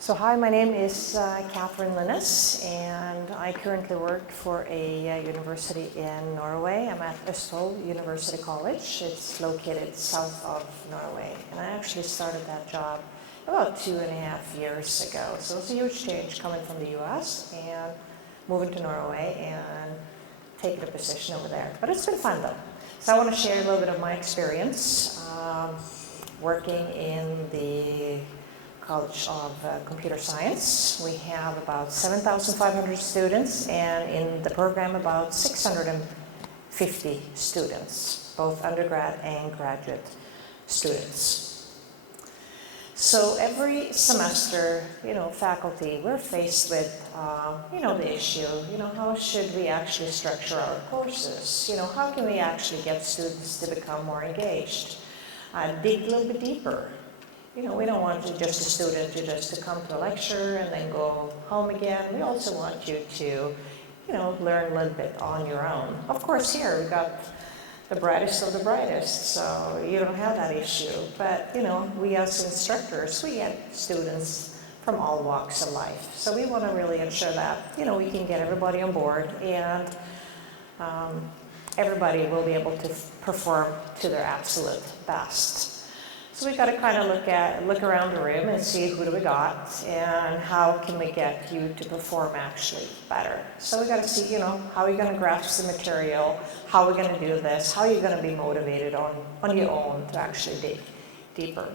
So hi, my name is Catherine Linnes, and I currently work for a university in Norway. I'm at Østfold University College. It's located south of Norway, and I actually started that job about 2.5 years ago. So it's a huge change coming from the US and moving to Norway and taking a position over there. But it's been fun though. So I want to share a little bit of my experience working in the College of Computer Science. We have about 7,500 students, and in the program about 650 students, both undergrad and graduate students. So every semester, faculty, we're faced with, the issue, how should we actually structure our courses? How can we actually get students to become more engaged? Dig a little bit deeper. We don't want just a student to come to a lecture and then go home again. We also want you to, learn a little bit on your own. Of course, here we've got the brightest of the brightest, so you don't have that issue. But, we as instructors, we get students from all walks of life. So we want to really ensure that, we can get everybody on board and everybody will be able to perform to their absolute best. So we've got to kind of look around the room and see who do we got and how can we get you to perform actually better. So we got to see, how are you going to grasp the material, how are we going to do this, how are you going to be motivated on your own to actually dig deeper.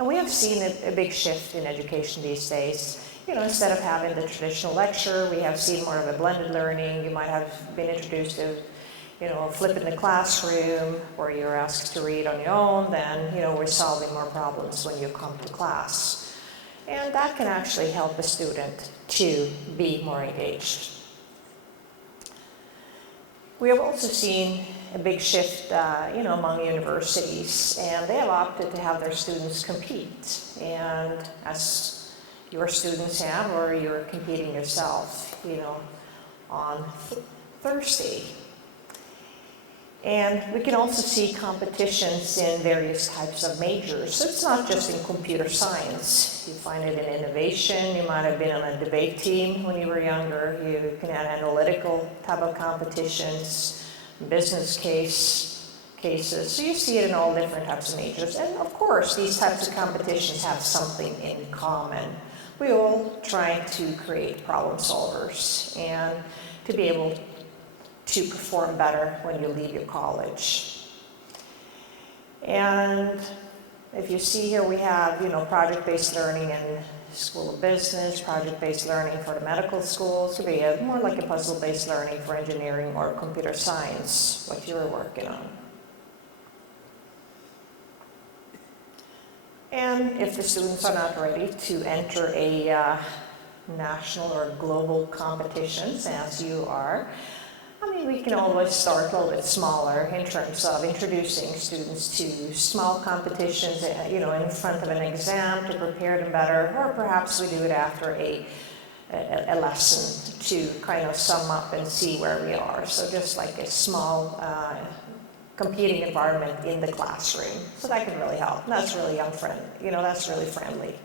And we have seen a big shift in education these days. Instead of having the traditional lecture, we have seen more of a blended learning. You might have been introduced to flip in the classroom where you're asked to read on your own, then, we're solving more problems when you come to class. And that can actually help a student to be more engaged. We have also seen a big shift, among universities, and they have opted to have their students compete. And as your students have, or you're competing yourself, on Thursday. And we can also see competitions in various types of majors. So it's not just in computer science. You find it in innovation. You might have been on a debate team when you were younger. You can have analytical type of competitions, business cases. So you see it in all different types of majors. And of course, these types of competitions have something in common. We all try to create problem solvers and to be able to perform better when you leave your college. And if you see here, we have, project-based learning in School of Business, project-based learning for the medical schools. We have more like a puzzle-based learning for engineering or computer science, what you're working on. And if the students are not ready to enter a national or global competitions, as you are, we can always start a little bit smaller in terms of introducing students to small competitions, in front of an exam to prepare them better, or perhaps we do it after a lesson to kind of sum up and see where we are. So just like a small competing environment in the classroom. So that can really help. That's really that's really friendly.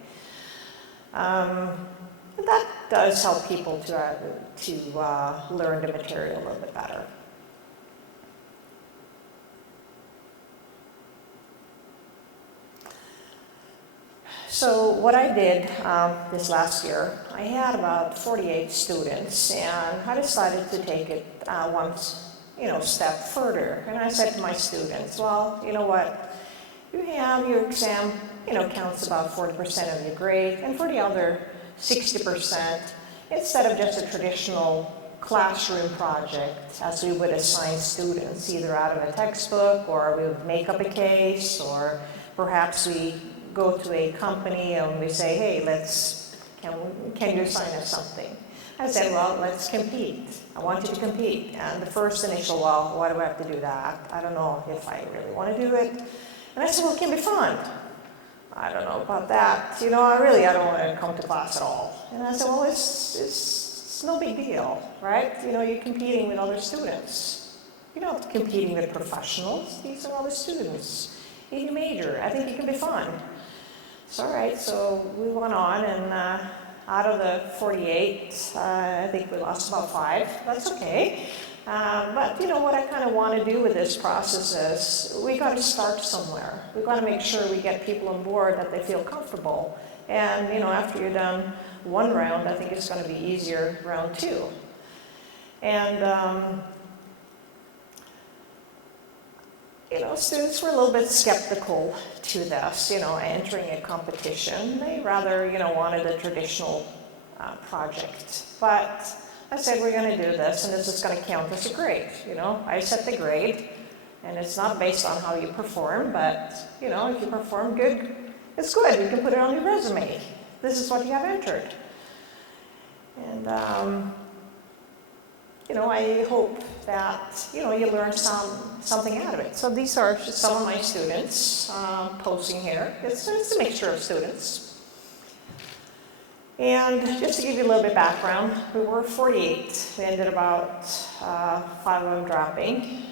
That does help people to learn the material a little bit better. So what I did this last year, I had about 48 students, and I decided to take it one step further. And I said to my students, well, you know what? You have your exam, counts about 40% of your grade, and for the other 60%, instead of just a traditional classroom project, as we would assign students, either out of a textbook, or we would make up a case, or perhaps we go to a company and we say, hey, can you assign us something? I said, well, let's compete. I want you to compete. And the first initial, well, why do I have to do that? I don't know if I really want to do it. And I said, well, it can be fun. I don't know about that. I don't want to come to class at all. And I said, well, it's no big deal, right? You're competing with other students. You're not competing with professionals. These are other students in your major. I think it can be fun. So all right, so we went on, and out of the 48, I think we lost about 5. That's okay. But you know what I kind of want to do with this process is we got to start somewhere. We got to make sure we get people on board that they feel comfortable. And you know, after you're done one round, I think it's going to be easier round 2. And you know, students were a little bit skeptical to this, you know, entering a competition. They rather, you know, wanted a traditional project. But I said, we're going to do this, and this is going to count as a grade. You know, I set the grade, and it's not based on how you perform, but, you know, if you perform good, it's good. You can put it on your resume. This is what you have entered. And, you know, I hope that, you know, you learn something out of it. So these are some of my students posing here. It's a mixture of students. And just to give you a little bit of background, we were 48. We ended about 5 of them dropping.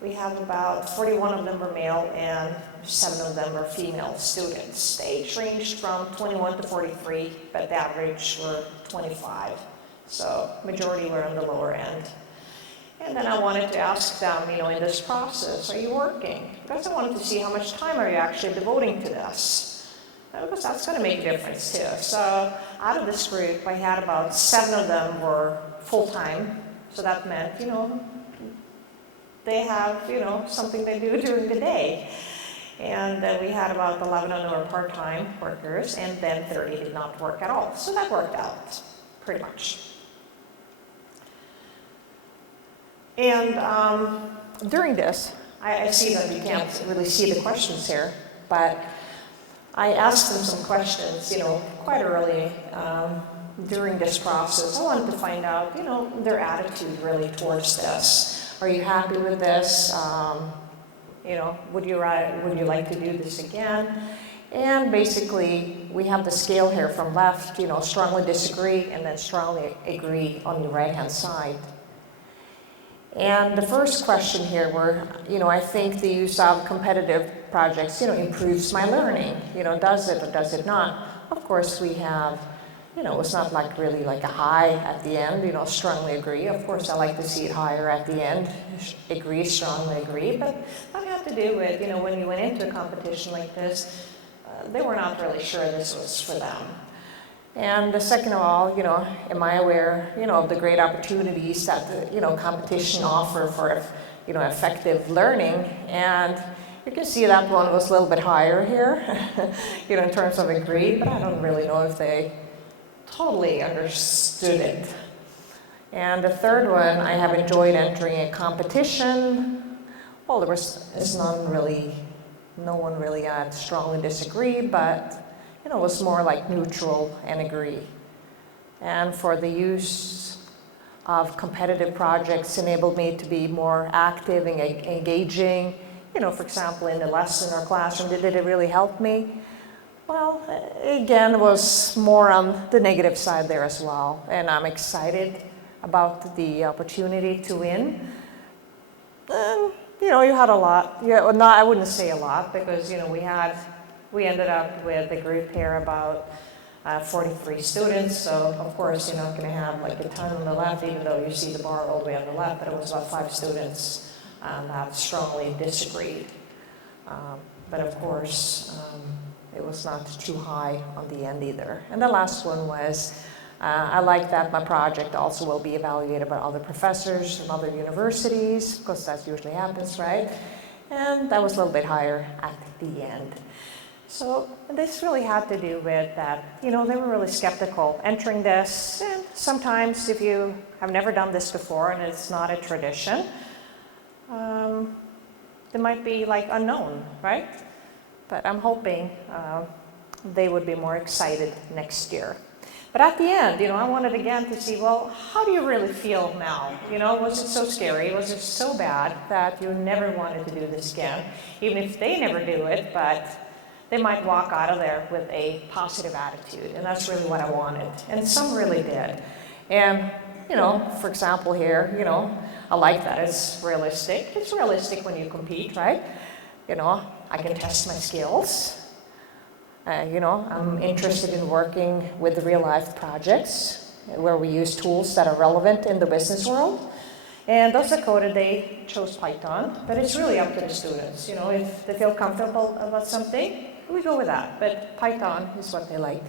We have about 41 of them were male and 7 of them were female students. The age ranged from 21 to 43, but the average were 25. So majority were on the lower end. And then I wanted to ask them, you know, in this process, are you working? Because I wanted to see how much time are you actually devoting to this? Because that's going to make a difference too. So out of this group, I had about 7 of them were full-time. So that meant, you know, they have, you know, something they do during the day. And then we had about 11 of them were part-time workers, and then 30 did not work at all. So that worked out pretty much. And during this, I see that you can't really see the questions here, but I asked them some questions, you know, quite early during this process. I wanted to find out, you know, their attitude really towards this. Are you happy with this? You know, would you like to do this again? And basically, we have the scale here from left, you know, strongly disagree, and then strongly agree on the right-hand side. And the first question here were, you know, I think the use of competitive projects, you know, improves my learning. You know, does it or does it not? Of course, we have, you know, it's not like really like a high at the end, you know, strongly agree. Of course, I like to see it higher at the end, agree, strongly agree. But that had to do with, you know, when you went into a competition like this, they were not really sure this was for them. And second of all, you know, am I aware, you know, of the great opportunities that the, you know, competition offer for, you know, effective learning? And you can see that one was a little bit higher here, you know, in terms of agree, but I don't really know if they totally understood it. And the third one, I have enjoyed entering a competition. Well, there was no one really strongly disagree, but you know, it was more like neutral and agree. And for the use of competitive projects enabled me to be more active and engaging. You know, for example, in the lesson or classroom, did it really help me? Well, again, it was more on the negative side there as well. And I'm excited about the opportunity to win. You know, you had a lot. Yeah, well, I wouldn't say a lot, because, you know, we ended up with a group here about 43 students, so of course you're not going to have like a ton on the left, even though you see the bar all the way on the left, but it was about 5 students that strongly disagreed. But of course, it was not too high on the end either. And the last one was, I like that my project also will be evaluated by other professors from other universities, because that usually happens, right? And that was a little bit higher at the end. So this really had to do with that, you know, they were really skeptical entering this. And sometimes if you have never done this before and it's not a tradition, they might be like unknown, right? But I'm hoping they would be more excited next year. But at the end, you know, I wanted again to see, well, how do you really feel now? You know, was it so scary? Was it so bad that you never wanted to do this again? Even if they never do it, but they might walk out of there with a positive attitude, and that's really what I wanted. And some really did. And, you know, for example here, you know, I like that it's realistic. It's realistic when you compete, right? You know, I can test my skills. I'm interested in working with real-life projects where we use tools that are relevant in the business world. And those that coded, they chose Python, but it's really up to the students. If they feel comfortable about something, we go with that. But Python is what they like.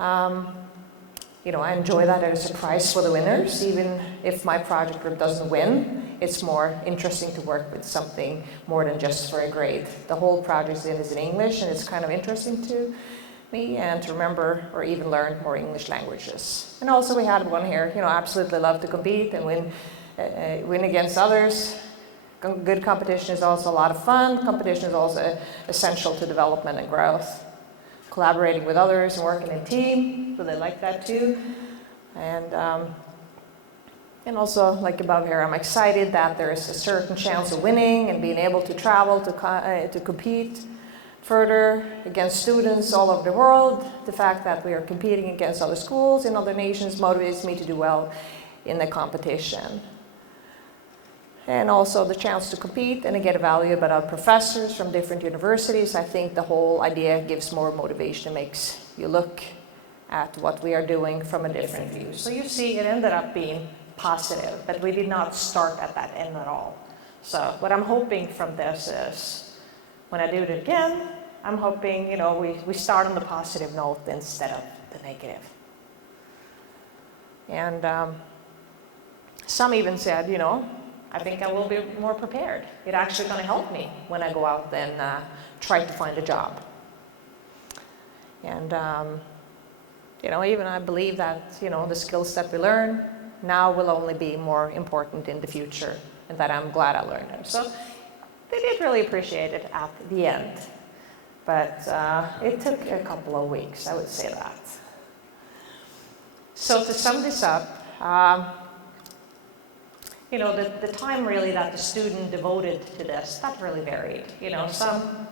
I enjoy that as a prize for the winners. Even if my project group doesn't win, it's more interesting to work with something more than just for a grade. The whole project is in English, and it's kind of interesting to me, and to remember or even learn more English languages. And also we had one here, absolutely love to compete and win against others. Good competition is also a lot of fun. Competition is also essential to development and growth. Collaborating with others and working in team, so they like that too. And also, like above here, I'm excited that there is a certain chance of winning and being able to travel to compete further against students all over the world. The fact that we are competing against other schools in other nations motivates me to do well in the competition. And also the chance to compete and get evaluated by other professors from different universities. I think the whole idea gives more motivation, makes you look at what we are doing from a different view. So you see, it ended up being positive, but we did not start at that end at all. So what I'm hoping from this is, when I do it again, I'm hoping, we start on the positive note instead of the negative. And some even said, I think I will be more prepared. It's actually going to help me when I go out and try to find a job. And, even I believe that, the skills that we learn now will only be more important in the future, and that I'm glad I learned them. So they did really appreciate it at the end. But it took a couple of weeks, I would say that. So to sum this up, the time really that the student devoted to this, that really varied. Some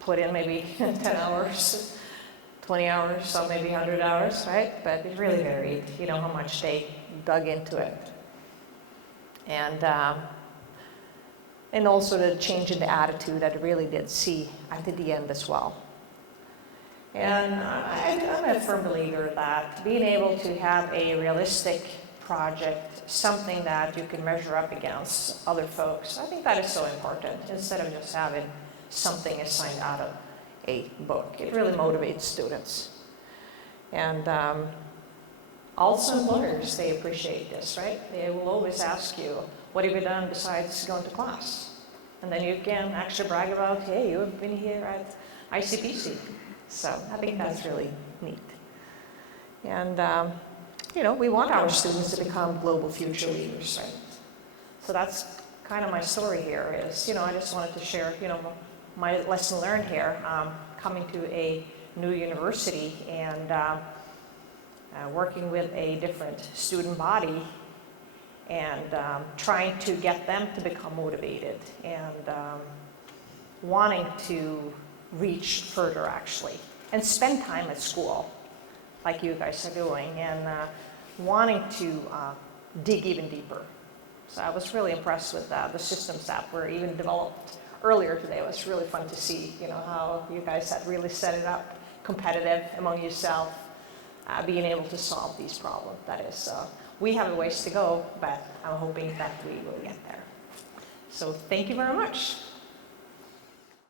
put in maybe 10 hours, 20 hours, some maybe 100 hours, right? But it really varied, how much they dug into it. And also the change in the attitude that I really did see at the end as well. And I'm a firm believer that being able to have a realistic project, something that you can measure up against other folks, I think that is so important, instead of just having something assigned out of a book. It really motivates students. And also employers, they appreciate this, right? They will always ask you, what have you done besides going to class? And then you can actually brag about, hey, you have been here at ICPC. So I think that's really neat. And we want our students to become global future leaders, right? So that's kind of my story here is, I just wanted to share, my lesson learned here, coming to a new university and working with a different student body and trying to get them to become motivated and wanting to reach further, actually, and spend time at school like you guys are doing, and wanting to dig even deeper. So I was really impressed with the systems that were even developed earlier today. It was really fun to see, how you guys had really set it up competitive among yourself, being able to solve these problems. That is, we have a ways to go, but I'm hoping that we will get there. So thank you very much.